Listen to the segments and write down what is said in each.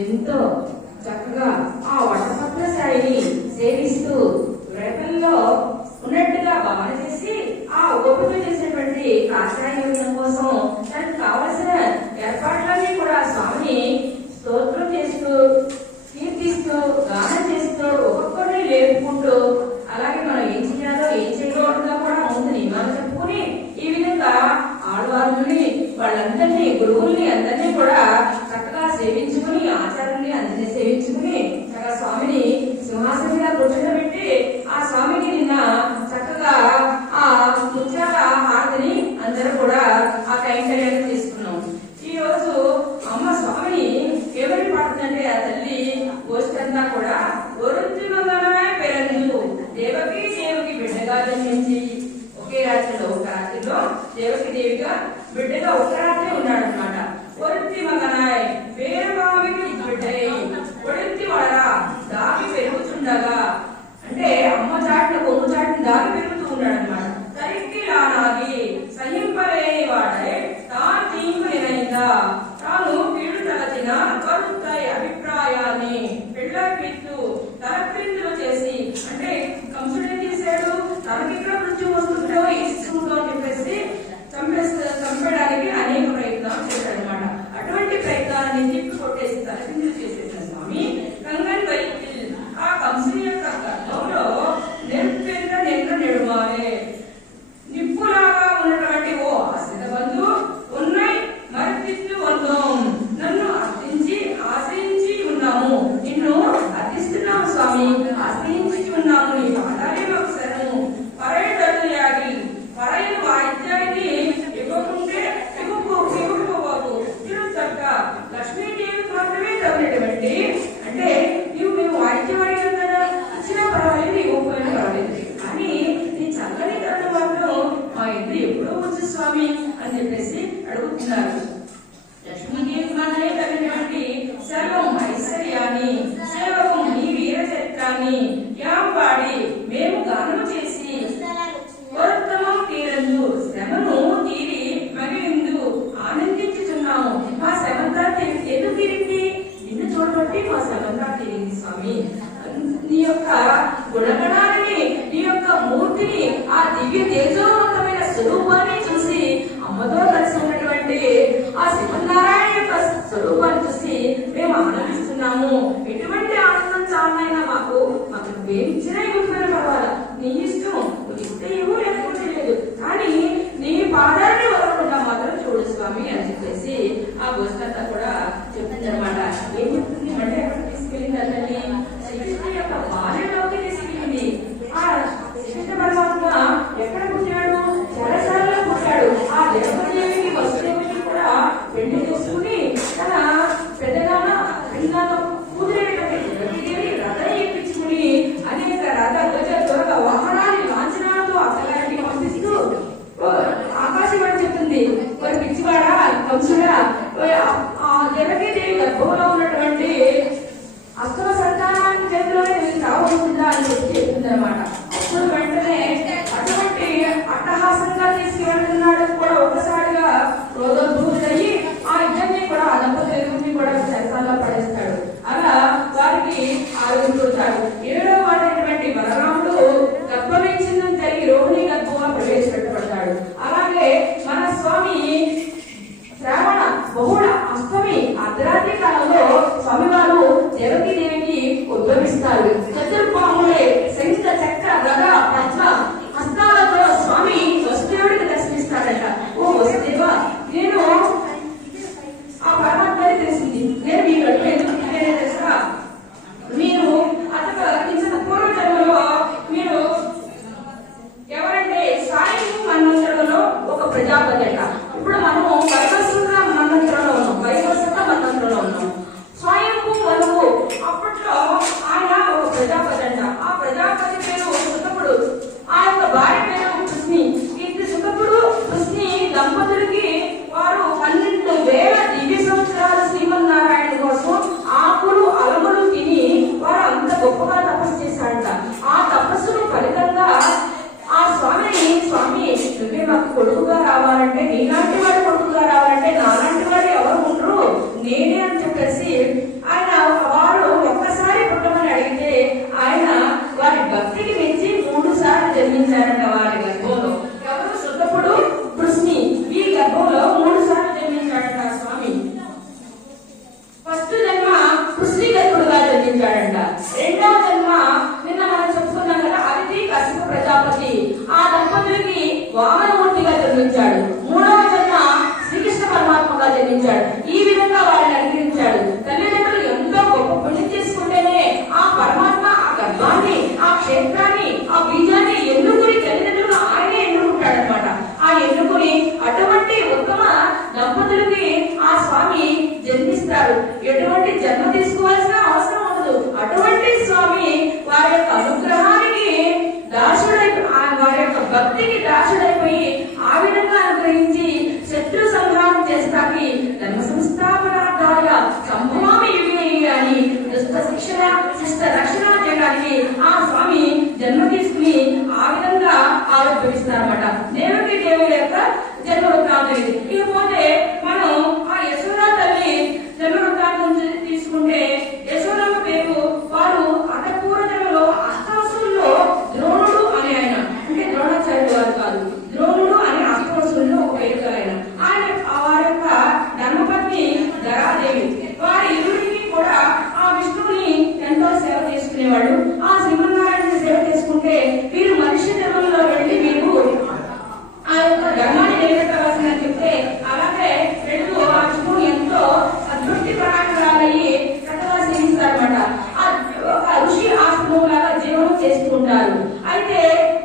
ఎంతో చక్కగా ఆ వటపత్ర శాయిని సేవిస్తూ వ్రతంలో ఉన్నట్టుగా భావన చేసి ఆ ఓపిక చేసినటువంటి కాషాయ కోసం తనకు కావలసిన ఏర్పాట్లన్నీ కూడా స్వామిని స్తోత్రం చేస్తూ కీర్తిస్తూ గానం చేస్తూ ఒక్కొక్కరిని లేపుకుంటూ అలాగే మన అంటే అమ్మ చాటున కొమ్ము చాటున దాగి పెరుగుతూ ఉన్నాడు స్వామి అని చెప్పేసి అడుగుతున్నారు. పాడి మేము చేసి ఎందుకు చూడబట్టి మా స్వామి. నీ యొక్క గుణగణాన్ని నీ యొక్క మూర్తిని ఆ దివ్య తేజోవంతమైన స్వరూపాన్ని అమ్మతో కలిసి ఉన్నటువంటి ఆ శివనారాయణ యొక్క స్వరూపాన్ని చూసి మేము ఆనందిస్తున్నాము. ఎటువంటి ఆనందం చాలైనా మాకు మాకు ఏమిచ్చినా algo వామనమూర్తిగా జన్మించాడు. మూడవ జన్మ శ్రీకృష్ణ పరమాత్మగా జన్మించాడు. ఈ విధంగా వారిని అనుగ్రహించాడు. తల్లిదండ్రులు ఎంతో గొప్ప పుణ్యం చేసుకుంటేనే ఆ పరమాత్మ ఆ గర్భాన్ని ఆ క్షేత్రాన్ని ఆ బీజాన్ని ఎన్నుకుని తల్లిదండ్రులు ఆయనే ఎన్నుకుంటాడనమాట ఆ ఎన్నుకుని అటువంటి ఉత్తమ దంపతులకి ఆ స్వామి జన్మిస్తారు. ఎటువంటి జన్మ తీసుకోవాల్సిన అవసరం ఉండదు. అటువంటి స్వామి వారి యొక్క అనుగ్రహం భక్తికి దాసుడైపోయి ఆ విధంగా అనుగ్రహించి శత్రు సంహారం చేస్తాకి ధర్మ సంస్థాపనార్థాయ సంభవామి యుగే అని దుష్ట శిక్షణ శిష్ట రక్షణ చేయడానికి ఆ స్వామి జన్మ తీసుకుని ఆ విధంగా ఆవిర్భవిస్తారన్నమాట దేవకి దేవుడి యొక్క జన్మ వృత్తాంతం ఇది ఇకపోతే మనం ఆ యశోదా తల్లి జన్మ వృత్తాంతం నుంచి తీసుకుంటే యశోదమ్మ పేరు వారు అటపూర్వ జన్మలో అష్టవసుల్లో ద్రోణుడు అనే ఆయన అంటే ద్రోణాచార్యుడు వారు కాదు ద్రోణుడు అనే అష్టవసుల్లో ఒక పేరు ఆయన ఆయన ఆ వారి యొక్క ధర్మపత్ని ధరాదేవి వారి ఇరువురికి కూడా ఆ విష్ణువుని ఎంతో సేవ చేసుకునేవాళ్ళు ఆ సింహనారాయణ సేవ చేసుకుంటే వీరు మనిషి జన్మలో వెళ్ళి వీరు ఆ యొక్క ధర్మాన్ని నిలబెట్టవలసిందని చెప్తే అలాగే రెండు ఆ విష్ణువు ఎంతో అదృష్టి పరాయణాలయ్యి చక్కగా సేవిస్తారన్నమాట ఆ ఒక ఋషి ఆశ్రమం లాగా జీవనం ఉంటారు. అయితే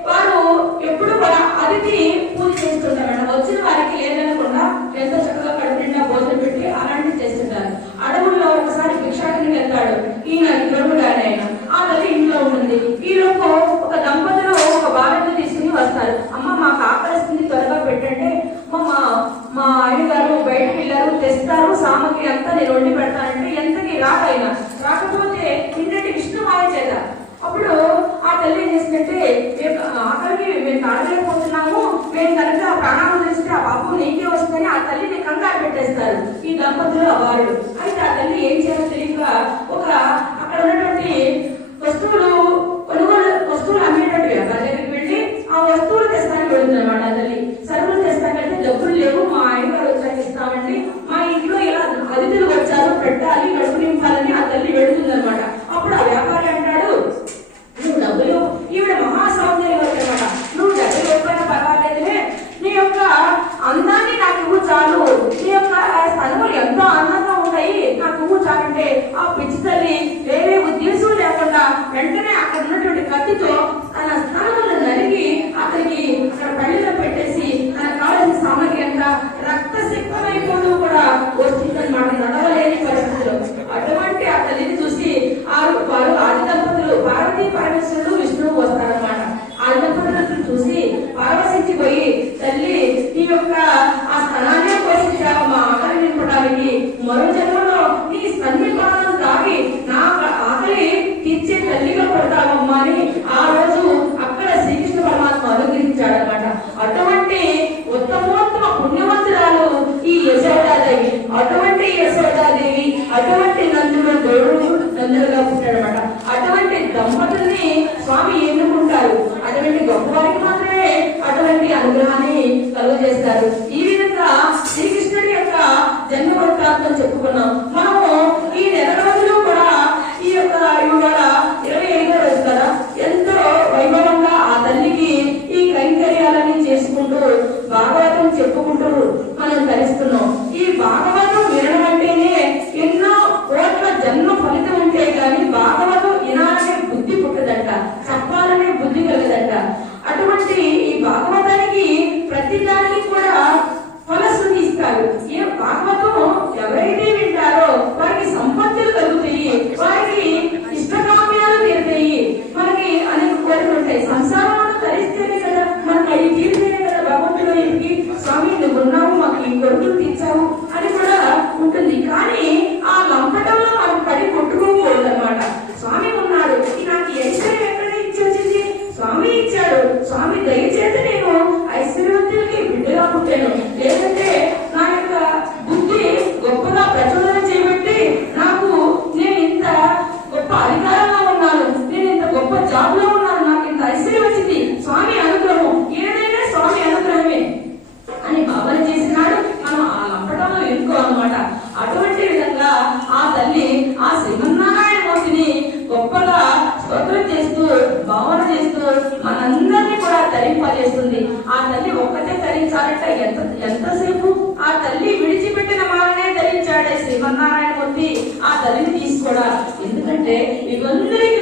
వారు ఎప్పుడు కూడా అతిథి పూజ చేస్తుంటారన్నమాట వచ్చిన వారికి లేదనకుండా ఎంతో చక్కగా కడుపు భోజనం పెట్టి అలాంటివి చేస్తుంటారు. అడవుల్లో ఒకసారి భిక్షాటనకి వెళ్తాడు. ఈయన గరుడు ఆయన. ఆ తల్లి ఇంట్లో ఉంటుంది. ఈ లోపు ఒక దంపతులు ఒక బాలకుని తీసుకుని వస్తారు. అమ్మ మాకు ఆకలిస్తుంది త్వరగా పెట్టండి. అమ్మ మా మా ఆయన గారు బయటకు వెళ్ళారు. తెస్తారు. సామగ్రి అంతా నేను వండి పెడతానంటే ఎంతకి రాకైనా రాకపోతే ఇంటి విష్ణుమాయ చేత. అప్పుడు ఆ తల్లి ఏం చేసిందంటే "మేము మేము తాగలేకపోతున్నాము మేము కనుక ప్రాణాలు తెలిస్తే ఆ పాపం నీకే వస్తుందని ఆ తల్లిని కంగారు పెట్టేస్తారు ఈ దంపతులు ఆ వారుడు అయితే ఆ తల్లి ఏం చేయాలో తెలియక ఒక అక్కడ ఉన్నటువంటి చెప్పుకున్నాం మనము ఈ నెల రోజులు కూడా ఈ యొక్క ఇవాళ ఇరవై ఐదో రోజు కదా? ఎంతో వైభవంగా ఆ తల్లికి ఈ కైంకర్యాలని చేసుకుంటూ భాగవతం చెప్పుకుంటూ మనం కలుస్తున్నాం ఈ భాగవతం వినడం అంటేనే ఎన్నో కోట్ల జన్మ ఫలితం ఉంటే కానీ భాగవతం వినాలనే బుద్ధి పుట్టదంట చెప్పాలనే బుద్ధి కలగదంట అటువంటి ఈ భాగవతానికి ప్రతిదానికి కూడా ఫలశ్రుతి ఇస్తాడు ఏ భాగవతం ఎవరైతే వింటారో వారికి సంపత్తులు కలుగుతాయి. వారికి ఎంత ఎంతసేపు ఆ తల్లి విడిచిపెట్టిన మాలనే ధరించాడే శ్రీమన్నారాయణమూర్తి ఆ తల్లిని తీసుకోడా? ఎందుకంటే ఇవందరికీ